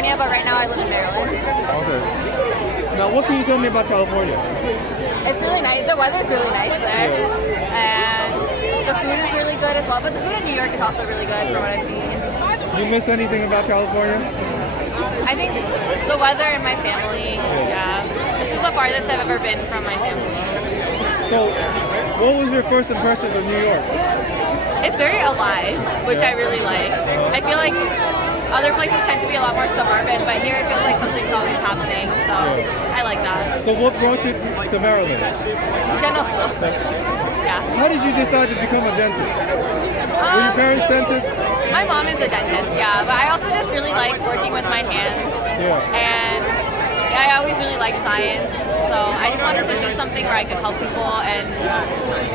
California, but right now I live in Maryland. Okay. Now, what can you tell me about California? It's really nice. The weather's really nice there, and the food is really good as well. But the food in New York is also really good from what I've seen. You miss anything about California? I think the weather and my family. Yeah, this is the farthest I've ever been from my family. So, what was your first impressions of New York? It's very alive, which I really like. I feel like other places tend to be a lot more suburban, but here it feels like something's always happening. So I like that. So, what brought you to Maryland? Dental school. Yeah. How did you decide to become a dentist? Were your parents dentists? My mom is a dentist, yeah, but I also just really like working with my hands. And I always really liked science, so I just wanted to do something where I could help people and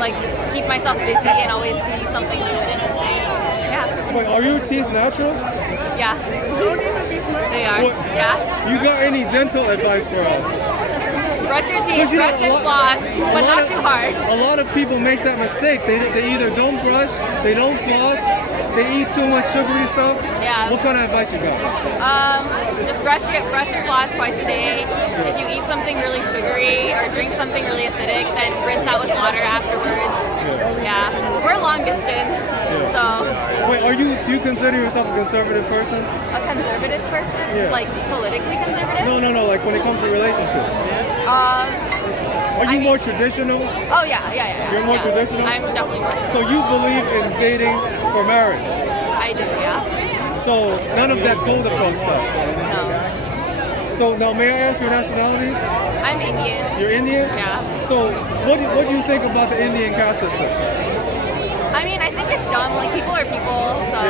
like keep myself busy and always see something new and interesting. Yeah. Wait, are your teeth natural? Yeah. They are. Yeah. You got any dental advice for us? Brush your teeth, brush and floss, but not too hard. A lot of people make that mistake. They either don't brush, they don't floss, they eat too much sugary stuff. Yeah. What kind of advice you got? Just brush and floss twice a day. If you eat something really sugary or drink something really acidic, then rinse out with water afterwards. Yeah. We're long distance, so. Wait, do you consider yourself a conservative person? A conservative person? Yeah. Like politically conservative? No, like when it comes to relationships. Are you more traditional? Oh yeah. You're more traditional? I'm definitely more traditional. So you believe in dating for marriage? I do, yeah. So none of that cold approach stuff? No. So now may I ask your nationality? I'm Indian. You're Indian? Yeah. So what do you think about the Indian caste system? I mean, I think it's dumb. Like, people are people, so.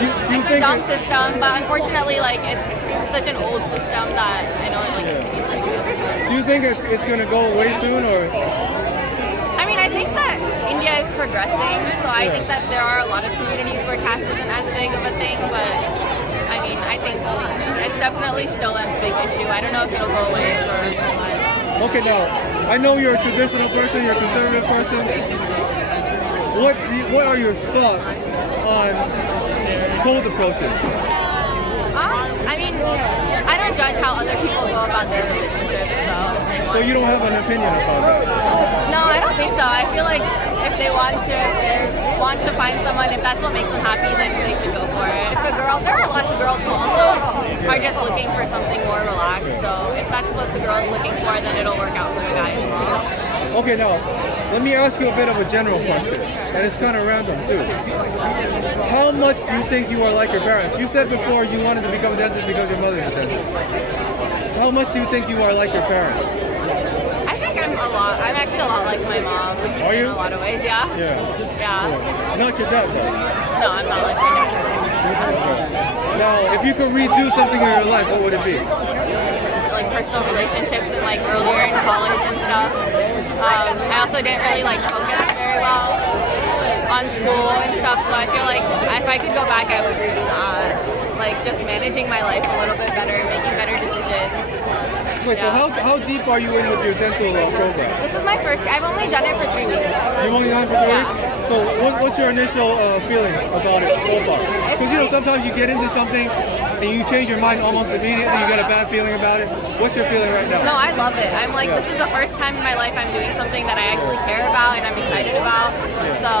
Do you It's think a dumb system, but unfortunately, like, it's such an old system that I know it like continues like this. Do you think it's going to go away soon, or? I mean, I think that India is progressing, so I think that there are a lot of communities where caste isn't as big of a thing, but I mean, I think it's definitely still a big issue. I don't know if it'll go away for a while. Okay, now I know you're a traditional person, you're a conservative person. What are your thoughts on cold approaches? I mean, I don't judge how other people go about their relationships, so. So you don't have an opinion about that? No, I don't think so. I feel like if they want to find someone, if that's what makes them happy, then they should go for it. If a girl, there are lots of girls who also are just looking for something more relaxed. So if that's what the girl is looking for, then it'll work out for the guy as well. Okay, now let me ask you a bit of a general question, and it's kind of random too. How much do you think you are like your parents? You said before you wanted to become a dentist because your mother's a dentist. How much do you think you are like your parents? I think I'm a lot. I'm actually a lot like my mom. Are you? In a lot of ways, yeah. Yeah. Not your dad though. No, I'm not like my dad. Now, if you could redo something in your life, what would it be? Like personal relationships and like earlier in college and stuff. I also didn't really like focus very well on school and stuff, so I feel like if I could go back, I would redo that. Like just managing my life a little bit better, making better decisions. Wait, so how deep are you in with your dental program? This is my first. I've only done it for 3 weeks. You've only done it for 3 weeks? So what's your initial feeling about it so far? Because sometimes you get into something and you change your mind almost immediately, you get a bad feeling about it. What's your feeling right now? No, I love it. I'm like, this is the first time in my life I'm doing something that I actually care about and I'm excited about. So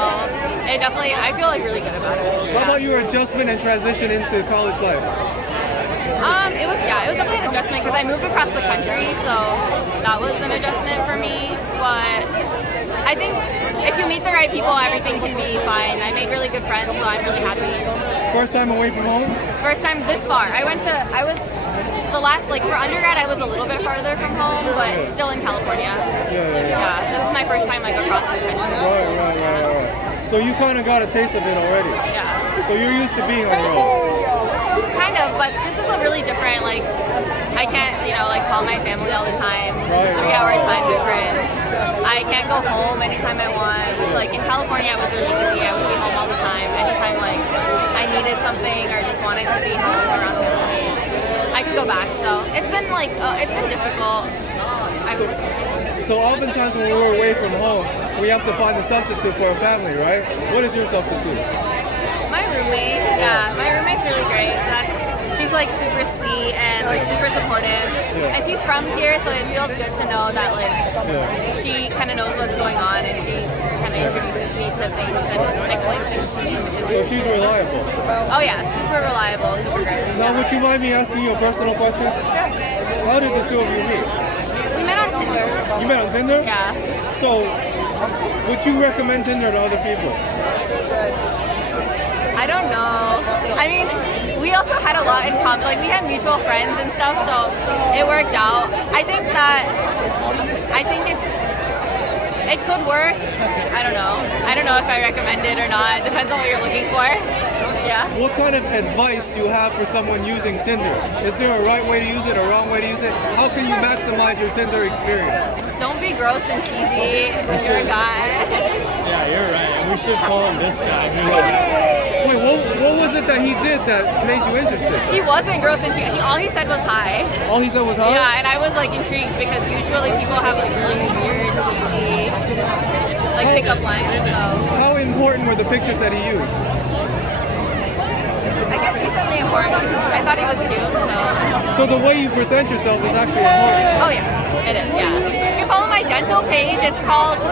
it definitely, I feel like really good about it. How about your adjustment and transition into college life? It was a bit of adjustment because I moved across the country, so that was an adjustment for me. But I think if you meet the right people, everything can be fine. I made really good friends, so I'm really happy. First time away from home? First time this far. For undergrad, I was a little bit farther from home, but still in California. Yeah, this is my first time across the country. Right. So you kind of got a taste of it already. Yeah. So you're used to being on the road. Kind of, but this is a really different, I can't, call my family all the time. There's a 3-hour time difference. I can't go home anytime I want. Which, in California, I was really easy. I would be home all the time. Anytime, I needed something or just wanted to be home around family, I could go back. So it's been, it's been difficult. So oftentimes when we're away from home, we have to find a substitute for a family, right? What is your substitute? My roommate, yeah. My roommate's really great. So she's like super sweet and like super supportive. Yeah. And she's from here, so it feels good to know that like Yeah. she kind of knows what's going on, and she kind of introduces me to things and explains things to me, which So is she's reliable. oh yeah, super reliable, super great. Now, would you mind me asking you a personal question? How did the two of you meet? We met on Tinder. You met on Tinder? Yeah. So, would you recommend Tinder to other people? I don't know. I mean, we also had a lot in common. Like, we had mutual friends and stuff, so it worked out. I think it could work. I don't know. I don't know if I recommend it or not. It depends on what you're looking for. Yeah. What kind of advice do you have for someone using Tinder? Is there a right way to use it, a wrong way to use it? How can you maximize your Tinder experience? Don't be gross and cheesy if you're a guy. Yeah, you're right. We should call him this guy. Wait, what was it that he did that made you interested? He wasn't gross and cheesy. All he said was hi. All he said was hi? Yeah, and I was like intrigued because usually people have like really weird, cheesy, like pickup lines. So How important were the pictures that he used? I guess decently important. I thought he was cute. So So the way you present yourself is actually important. oh yeah, it is. Yeah. You can follow my dental page. It's called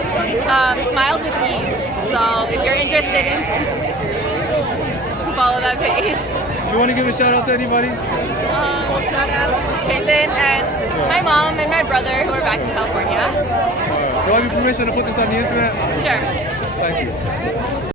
Smiles with Ease. So if you're interested in, follow that page. Do you want to give a shout out to anybody? Shout out to Caitlin and my mom and my brother who are back in California. Do I have your permission to put this on the internet? Sure. Thank you.